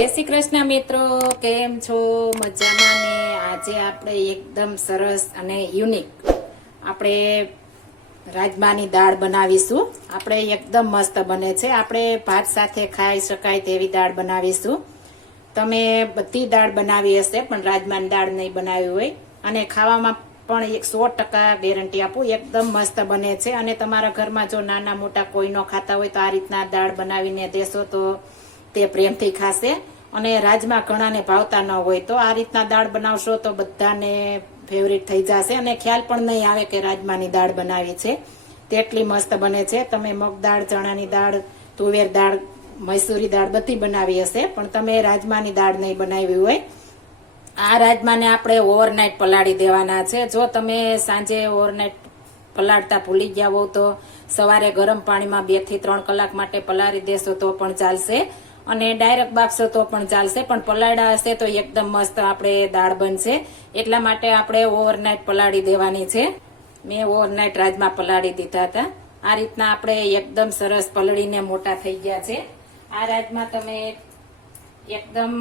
જય શ્રી કૃષ્ણ મિત્રો, કેમ છો? મજામાં ને? આજે આપણે એકદમ સરસ અને યુનિક આપણે રાજમાની દાળ બનાવીશું. આપણે એકદમ મસ્ત બને છે. આપણે ભાત સાથે ખાઈ શકાય તેવી દાળ બનાવીશું. તમે બધી દાળ બનાવી હશે, પણ રાજમાની દાળ નહીં બનાવી હોય. અને ખાવામાં પણ એક સો ટકા ગેરંટી આપું. એકદમ મસ્ત બને છે. અને તમારા ઘરમાં જો નાના મોટા કોઈ ન ખાતા હોય, તો આ રીતના દાળ બનાવીને દેશો તો તે પ્રેમથી ખાશે અને રાજમાં ઘણાને ભાવતા ન હોય તો આ રીતના દાળ બનાવશો તો બધાને ફેવરિટ થઈ જશે. અને ખ્યાલ પણ નહીં આવે કે રાજમાની દાળ બનાવી છે. તેટલી મસ્ત બને છે. તમે મગ દાળ, ચણાની દાળ, તુવેર દાળ, મૈસૂરી દાળ બધી બનાવી હશે, પણ તમે રાજમાની દાળ નહીં બનાવી હોય. આ રાજમાને આપણે ઓવરનાઇટ પલાળી દેવાના છે. જો તમે સાંજે ઓવરનાઇટ પલાળતા ભૂલી ગયા હોવ તો સવારે ગરમ પાણીમાં બેથી ત્રણ કલાક માટે પલાળી દેશો તો પણ ચાલશે. અને ડાયરેક્ટ બાફશો તો પણ ચાલશે, પણ પલાળ્યા હશે તો એકદમ મસ્ત આપણે દાળ બનશે. એટલા માટે આપણે ઓવરનાઇટ પલાળી દેવાની છે. મેં ઓવરનાઇટ રાજમાં પલાળી દીધા હતા. આ રીતના આપણે એકદમ સરસ પલળીને મોટા થઈ ગયા છે. આ રાજમાં તમે એકદમ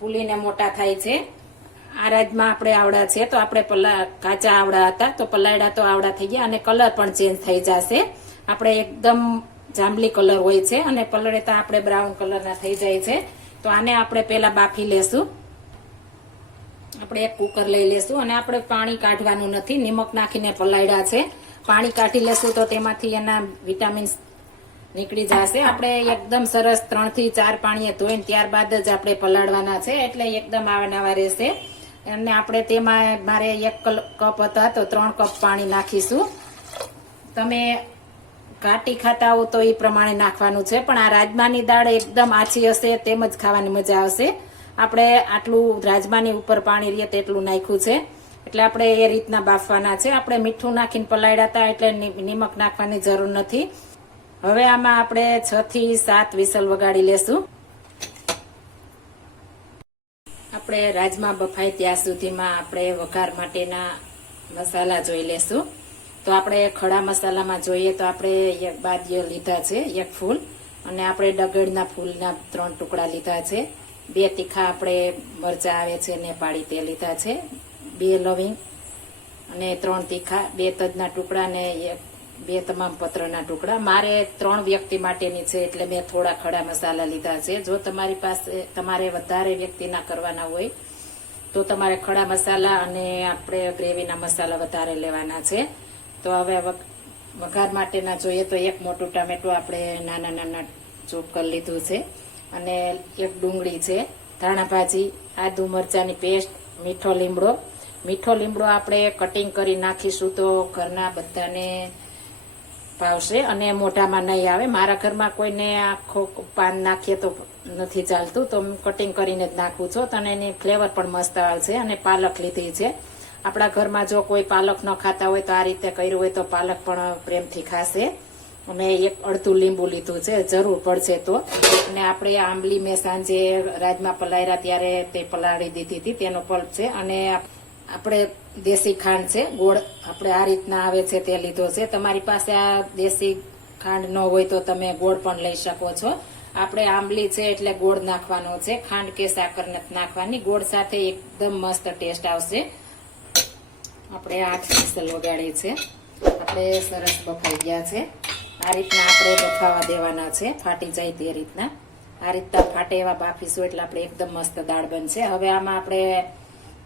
ફૂલીને મોટા થાય છે. આ રાજમાં આપણે આવડા છે, તો આપણે પલા, કાચા આવડા હતા, તો પલાયડા તો આવડા થઈ ગયા અને કલર પણ ચેન્જ થઈ જશે. આપણે એકદમ જાંબલી કલર હોય છે અને પલળેતા આપણે બ્રાઉન કલરના થઈ જાય છે. તો આને આપણે પહેલાં બાફી લેશું. આપણે એક કુકર લઈ લેશું અને આપણે પાણી કાઢવાનું નથી. નિમક નાખીને પલાળ્યા છે. પાણી કાઢી લેશું તો તેમાંથી એના વિટામિન્સ નીકળી જશે. આપણે એકદમ સરસ ત્રણથી ચાર પાણીએ ધોઈને ત્યારબાદ જ આપણે પલાળવાના છે. એટલે એકદમ આવા રહેશે. અને આપણે તેમાં મારે એક કપ હતા તો ત્રણ કપ પાણી નાખીશું. તમે ઘાટી ખાતા હો તો એ પ્રમાણે નાખવાનું છે. પણ આ રાજમાની દાળ એકદમ આછી હશે, તેમ જ ખાવાની મજા આવશે. આપણે આટલું રાજમાની ઉપર પાણી રહીએ તેટલું નાખ્યું છે. એટલે આપણે એ રીતના બાફવાના છે. આપણે મીઠું નાખીને પલાળ્યા હતા એટલે નિમક નાખવાની જરૂર નથી. હવે આમાં આપણે છ થી સાત વિસલ વગાડી લેશું. આપણે રાજમા બફાય ત્યાં સુધીમાં આપણે વઘાર માટેના મસાલા જોઈ લેશું. તો આપણે ખડા મસાલામાં જોઈએ તો આપણે એક બાદીઓ લીધા છે, એક ફૂલ, અને આપણે ડગડના ફૂલના ત્રણ ટુકડા લીધા છે. બે તીખા આપણે મરચા આવે છે નેપાળી તે લીધા છે. બે લવિંગ અને ત્રણ તીખા, બે તજના ટુકડા ને બે તમામ પત્રના ટુકડા. મારે ત્રણ વ્યક્તિ માટેની છે એટલે મેં થોડા ખડા મસાલા લીધા છે. જો તમારી પાસે, તમારે વધારે વ્યક્તિના કરવાના હોય, તો તમારે ખડા મસાલા અને આપણે ગ્રેવીના મસાલા વધારે લેવાના છે. તો હવે વઘ- વઘાર માટેના જોઈએ તો એક મોટું ટામેટું આપણે નાના નાના ચોપ કરી લીધું છે. અને એક ડુંગળી છે, ધાણા ભાજી, આદુ મરચાની પેસ્ટ, મીઠો લીમડો. મીઠો લીમડો આપણે કટિંગ કરી નાખીશું તો ઘરના બધાને ભાવશે અને મોઢામાં નહીં આવે. મારા ઘરમાં કોઈને આખો પાન નાખીએ તો નથી ચાલતું. તો હું કટિંગ કરીને જ નાખું છું. તો એની ફ્લેવર પણ મસ્ત આવશે અને પાલક લીધી છે. આપણા ઘરમાં જો કોઈ પાલક ન ખાતા હોય તો આ રીતે કર્યું હોય તો પાલક પણ પ્રેમથી ખાશે. મેં એક અડધું લીંબુ લીધું છે, જરૂર પડશે તો. અને આપણે આંબલી મેં સાંજે રાજમાં પલાયરા ત્યારે તે પલાળી દીધી હતી, તેનો પલ્પ છે. અને આપણે દેશી ખાંડ છે, ગોળ આપણે આ રીતના આવે છે તે લીધો છે. તમારી પાસે આ દેશી ખાંડ ન હોય તો તમે ગોળ પણ લઈ શકો છો. આપણે આંબલી છે એટલે ગોળ નાખવાનો છે, ખાંડ કે સાકર નાખવાની. ગોળ સાથે એકદમ મસ્ત ટેસ્ટ આવશે. આપણે આઠ વિસલ વગાડી છે. આપણે સરસ બફાઈ ગયા છે. આ રીતના આપણે બફાવા દેવાના છે. ફાટી જાય તે રીતના. આ રીતના ફાટે એવા બાફીશું એટલે આપણે એકદમ મસ્ત દાળ બનશે. હવે આમાં આપણે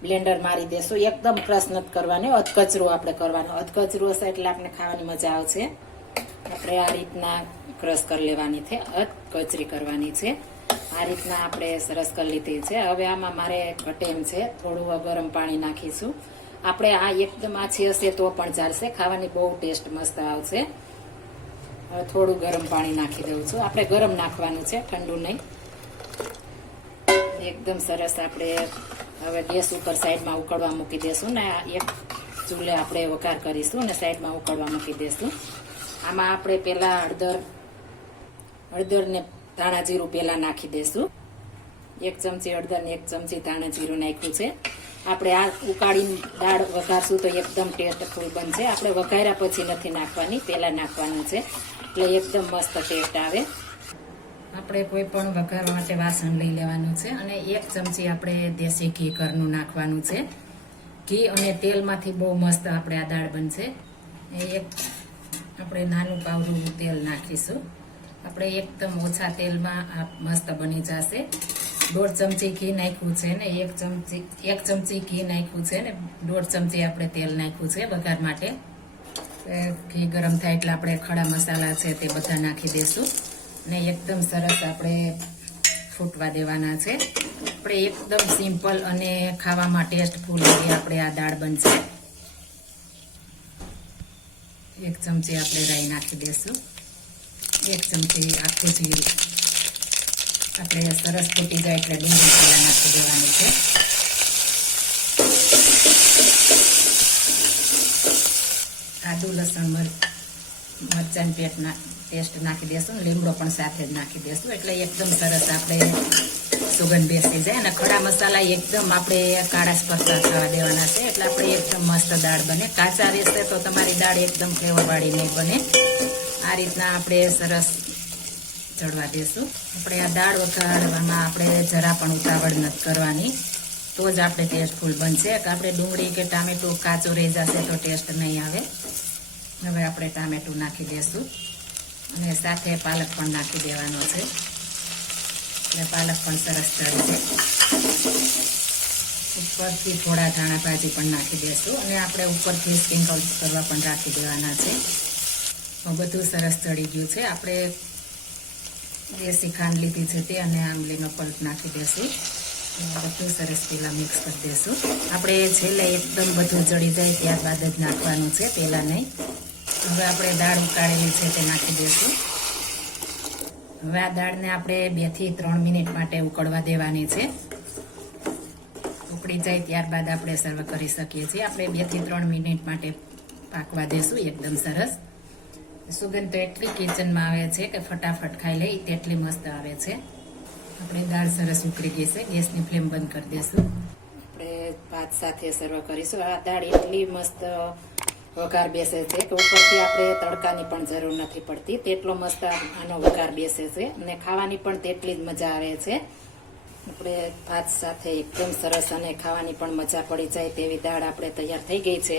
બ્લેન્ડર મારી દેશું. એકદમ ક્રશ નથી કરવાની. અધકચરું આપણે કરવાનું. અધકચરું હશે એટલે આપણે ખાવાની મજા આવશે. આપણે આ રીતના ક્રશ કરી લેવાની છે. અધકચરી કરવાની છે. આ રીતના આપણે સરસ કરી લીધી છે. હવે આમાં મારે ઘટેમ છે. થોડું ગરમ પાણી નાખીશું. આપણે આ એકદમ આછી હશે તો પણ ચાલશે. ખાવાની બહુ ટેસ્ટ મસ્ત આવશે. હવે થોડું ગરમ પાણી નાખી દઉં છું. આપણે ગરમ નાખવાનું છે, ઠંડુ નહીં. એકદમ સરસ આપણે હવે ગેસ ઉપર સાઈડમાં ઉકળવા મૂકી દેશું ને એક ચૂલે આપણે વઘાર કરીશું અને સાઈડમાં ઉકળવા મૂકી દેશું. આમાં આપણે પહેલાં હળદર, હળદરને ધાણા જીરું પહેલાં નાખી દેશું. એક ચમચી હળદર ને એક ચમચી ધાણા જીરું નાખ્યું છે. આપણે આ ઉકાળી દાળ વઘારશું તો એકદમ ટેસ્ટફુલ બનશે. આપણે વઘાર્યા પછી નથી નાખવાની, પહેલાં નાખવાનું છે. એટલે એકદમ મસ્ત ટેસ્ટ આવે. આપણે કોઈ પણ વઘારવા માટે વાસણ લઈ લેવાનું છે અને એક ચમચી આપણે દેશી ઘી ઘરનું નાખવાનું છે. ઘી અને તેલમાંથી બહુ મસ્ત આપણે આ દાળ બનશે. એક આપણે નાનું પાવડું તેલ નાખીશું. આપણે એકદમ ઓછા તેલમાં આ મસ્ત બની જશે. દોઢ ચમચી ઘી નાખ્યું છે ને, એક ચમચી એક ચમચી ઘી નાખ્યું છે ને, દોઢ ચમચી આપણે તેલ નાખ્યું છે વઘાર માટે. ઘી ગરમ થાય એટલે આપણે ખડા મસાલા છે તે બધા નાખી દઈશું ને એકદમ સરસ આપણે ફૂટવા દેવાના છે. આપણે એકદમ સિમ્પલ અને ખાવામાં ટેસ્ટફુલ એવી આપણે આ દાળ બનશે. એક ચમચી આપણે રાઈ નાખી દઈશું એક ચમચી આખું જીરું. આપણે સરસ ફૂટી જાય એટલે ડુંગળી પેલા નાખી દેવાની છે. આદુ, લસણ, મર મરચાં પેટના પેસ્ટ નાખી દેશું લીમડો પણ સાથે જ નાખી દેશું એટલે એકદમ સરસ આપણે સુગંધ બેસી જાય અને ખડા મસાલા એકદમ આપણે કાળા સ્પર્શા થવા દેવાના છે એટલે આપણે એકદમ મસ્ત દાળ બને. કાચા રહેશે તો તમારી દાળ એકદમ ફ્લેવરવાળી નહીં બને. આ રીતના આપણે સરસ ચડવા દેશું. આપણે આ દાળ વઘારવામાં આપણે જરા પણ ઉતાવળ નથી કરવાની. તો જ આપણે ટેસ્ટફુલ બનશે. કે આપણે ડુંગળી કે ટામેટું કાચું રહી જશે તો ટેસ્ટ નહીં આવે. હવે આપણે ટામેટું નાખી દઈશું અને સાથે પાલક પણ નાખી દેવાનો છે. એટલે પાલક પણ સરસ ચડશે ઉપરથી થોડા ધાણા ભાજી પણ નાખી દઈશું અને આપણે ઉપરથી સ્પ્રિંકલ કરવા પણ રાખી દેવાના છે. બધું સરસ ચડી ગયું છે. આપણે દેશી ખાંડ લીધી છે તે અને આંબલીનો પલ્પ નાખી દઈશું બધું સરસ પેલા મિક્સ કરી દઈશું આપણે છેલ્લે એકદમ બધું ચડી જાય ત્યારબાદ જ નાખવાનું છે પહેલાં નહીં. હવે આપણે દાળ ઉકાળેલી છે તે નાખી દઈશું હવે આ દાળને આપણે બેથી ત્રણ મિનિટ માટે ઉકળવા દેવાની છે. ઉકળી જાય ત્યારબાદ આપણે સર્વ કરી શકીએ છીએ. આપણે બેથી ત્રણ મિનિટ માટે પાકવા દેશું. એકદમ સરસ. સુગંધ તો એટલી કિચનમાં આવે છે કે ફટાફટ ખાઈ લઈ તેટલી મસ્ત આવે છે. આપણે દાળ સરસ ઉકળી ગઈ છે, ગેસની ફ્લેમ બંધ કરી દઈશું આપણે ભાત સાથે સર્વ કરીશું. આ દાળ એટલી મસ્ત વઘાર બેસે છે કે ઉપરથી આપણે તડકાની પણ જરૂર નથી પડતી. તેટલો મસ્ત આનો વઘાર બેસે છે અને ખાવાની પણ તેટલી જ મજા આવે છે. આપણે ભાત સાથે એકદમ સરસ અને ખાવાની પણ મજા પડી જાય તેવી દાળ આપણે તૈયાર થઈ ગઈ છે.